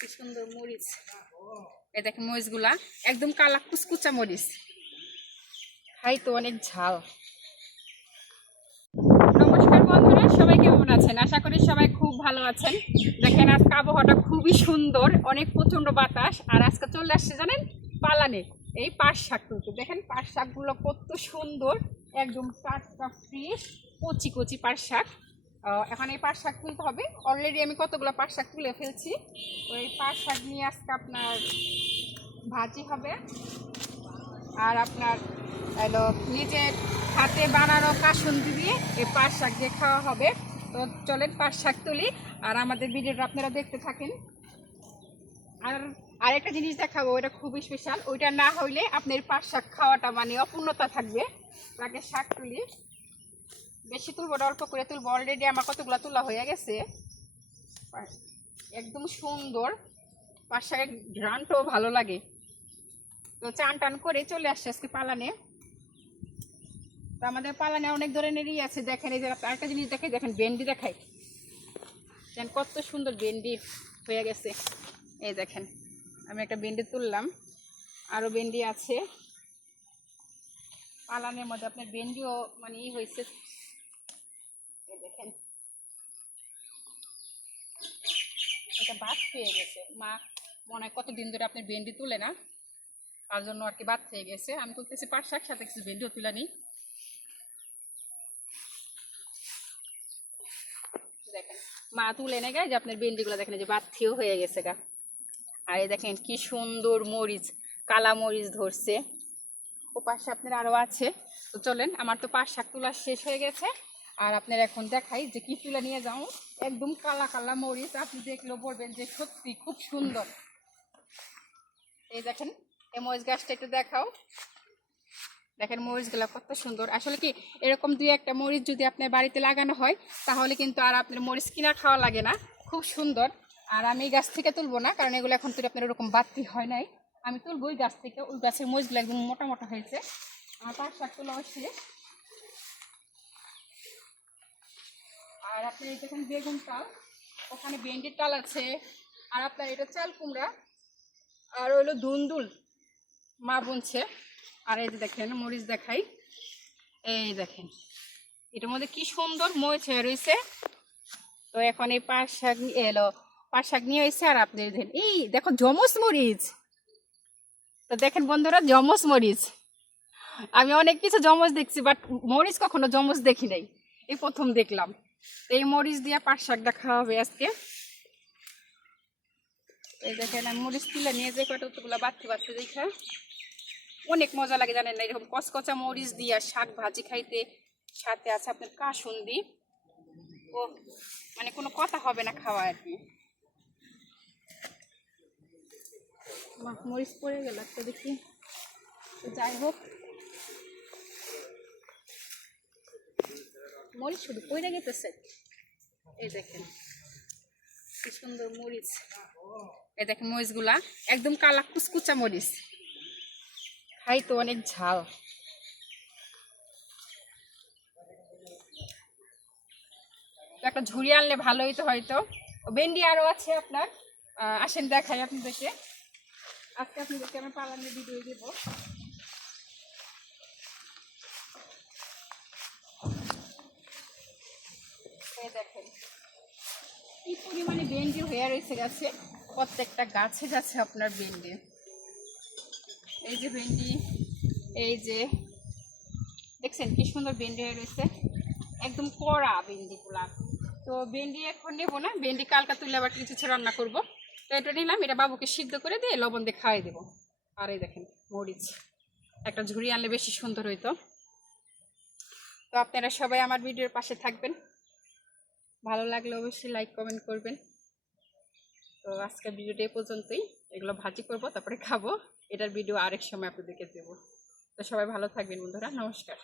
কি সুন্দর মরিচ। এই দেখেন মরিচগুলা একদম কালা কুচকুচা মরিচ, খাই তো অনেক ঝাল। নমস্কার বন্ধুরা, সবাই কেমন আছেন? আশা করি সবাই খুব ভালো আছেন। দেখেন আজকে আবহাওয়াটা খুবই সুন্দর, অনেক প্রচন্ড বাতাস। আর আজকে চলে আসছে জানেন পালানে এই পাট শাক তুলতে। দেখেন পাট শাকগুলো কত সুন্দর, একদম টাটকা ফ্রেশ কচি কচি পাট শাক। এখন এই পাট শাক তুলতে হবে। অলরেডি আমি কতগুলো পাট শাক তুলে ফেলছি। তো এই পাট শাক নিয়ে আজকে আপনার ভাজি হবে, আর আপনার হলো নিজের হাতে বানানো কাসুন্দি দিয়ে এই পাট শাক দিয়ে খাওয়া হবে। তো চলেন পাট শাক তুলি, আর আমাদের ভিডিওটা আপনারা দেখতে থাকেন। আর আরেকটা জিনিস দেখাবো, ওইটা খুবই স্পেশাল। ওইটা না হইলে আপনার পাট শাক খাওয়াটা মানে অপূর্ণতা থাকবে। আগে শাক তুলি, বেশি তুলবো না, অল্প করে তুলবো। অলরেডি আমার কতগুলো তোলা হয়ে গেছে। একদম সুন্দর পাট শাকের ঘ্রাণটাও ভালো লাগে। তো চান টান করে চলে আসছে আজকে পালানে। তো আমাদের পালানে অনেক ধরনেরই আছে। দেখেন এই যে আরেকটা জিনিস দেখাই, দেখেন ভেন্ডি দেখাই, দেখেন কত সুন্দর ভেন্ডি হয়ে গেছে। এই দেখেন আমি একটা ভেন্ডি তুললাম, আরও ভেন্ডি আছে পালানের মধ্যে। আপনার ভেন্ডিও মানে ই হয়েছে। এই দেখেন এটা বাদ পেয়ে গেছে, মা মনে হয় কতদিন ধরে আপনার ভেন্ডি তুলে না, তার জন্য আর কি বাদ হয়ে গেছে। আমি তুলতেছি পাট শাক, সাথে কিছু ভেন্ডিও তুলে নিই। দেখেন মা তুলে এনে গায়ে যে আপনার ভেন্ডিগুলো দেখেন যে বাথিও হয়ে গেছে গা। আর এই দেখেন কি সুন্দর মরিচ, কালা মরিচ ধরছে। ও পাশে আপনার আরও আছে। তো চলেন, আমার তো পাট শাক তোলা শেষ হয়ে গেছে। আর আপনার এখন দেখাই যে কি তুলে নিয়ে যাও। একদম কালা কালা মরিচ, আপনি দেখলেও বলবেন যে সত্যি খুব সুন্দর। এই দেখেন এই মরিচ গাছটা একটু দেখাও। দেখেন মরিচগুলো কত সুন্দর। আসলে কি এরকম দুই একটা মরিচ যদি আপনার বাড়িতে লাগানো হয়, তাহলে কিন্তু আর আপনার মরিচ কিনা খাওয়া লাগে না। খুব সুন্দর। আর আমি এই গাছ থেকে তুলবো না, কারণ এগুলো এখন তুলে আপনার ওরকম বাড়তি হয় নাই। আমি তুলবো ওই গাছ থেকে। ওই গাছের মরিচগুলো একদম মোটা মোটা হয়েছে। আমার পাট শাক তোলা শেষ। আর আপনি এই দেখেন বেগুন টাল, ওখানে ভেন্ডির টাল আছে। আর আপনার এটা চাল কুমড়া, আর হইলো ধুন্দুল মা বুনছে। আর এই যে দেখেন মরিচ দেখাই, এই দেখেন এটার মধ্যে কি সুন্দর মরিচ হয়ে রয়েছে। তো এখন এই পাট শাক এলো, পাট শাক নিয়ে এসেছে। আর আপনি এই দেখো জমস মরিচ। তো দেখেন বন্ধুরা জমস মরিচ, আমি অনেক কিছু জমজ দেখছি, বাট মরিচ কখনো জমজ দেখি নাই, এই প্রথম দেখলাম। তো এই মরিচ দিয়ে পাট শাকটা খাওয়া হবে আজকে। এই দেখেন আমি মরিচ তুলে নিয়ে যে কতগুলো বাড়তে বাড়তে দেখা অনেক মজা লাগে জানেন না, এরকম কচকচা মরিচ দিয়ে শাক ভাজি খাইতে। সাথে আছে আপনার কাসুন্দি। ও মানে কোনো কথা হবে না খাওয়া আর কি। মরিচ পড়ে গেল তো দেখি। তো যাই হোক, মরিচ শুধু পড়ে গেতেছে। এই দেখেন কি সুন্দর মরিচ। এই দেখেন মরিচগুলা একদম কালা কুচকুচা মরিচ, খাই তো অনেক ঝাল। একটা ঝুড়ি আনলে ভালো হইতো হয়তো। ভেন্ডি আরও আছে আপনার, আসেন দেখাই আপনাদেরকে। আজকে আপনাদেরকে আমি পালানের ভিডিও দেবো। দেখেন কি পরিমাণে ভেন্ডি হয়ে রয়েছে গাছে, প্রত্যেকটা গাছে গাছে আপনার ভেন্ডি। এই যে ভেন্ডি, এই যে দেখছেন কি সুন্দর ভেন্ডি হয়ে রয়েছে, একদম কড়া ভেন্ডিগুলা। তো ভেন্ডি এখন নেবো না, ভেন্ডি কালকা তুলে আবার কিছু রান্না করব। তো এটা নিলাম, এটা বাবুকে সিদ্ধ করে দিয়ে লবণ দিয়ে খাওয়াই দেবো। আর এই দেখেন মরিচ, একটা ঝুড়ি আনলে বেশি সুন্দর হইতো। তো আপনারা সবাই আমার ভিডিওর পাশে থাকবেন, ভালো লাগলে অবশ্যই লাইক কমেন্ট করবেন। তো আজকের ভিডিওটা এই পর্যন্তই। এগুলো ভাজি করব, তারপরে খাবো। এটার ভিডিও আরেক সময় আপনাদেরকে দেবো। তো সবাই ভালো থাকবেন বন্ধুরা, নমস্কার।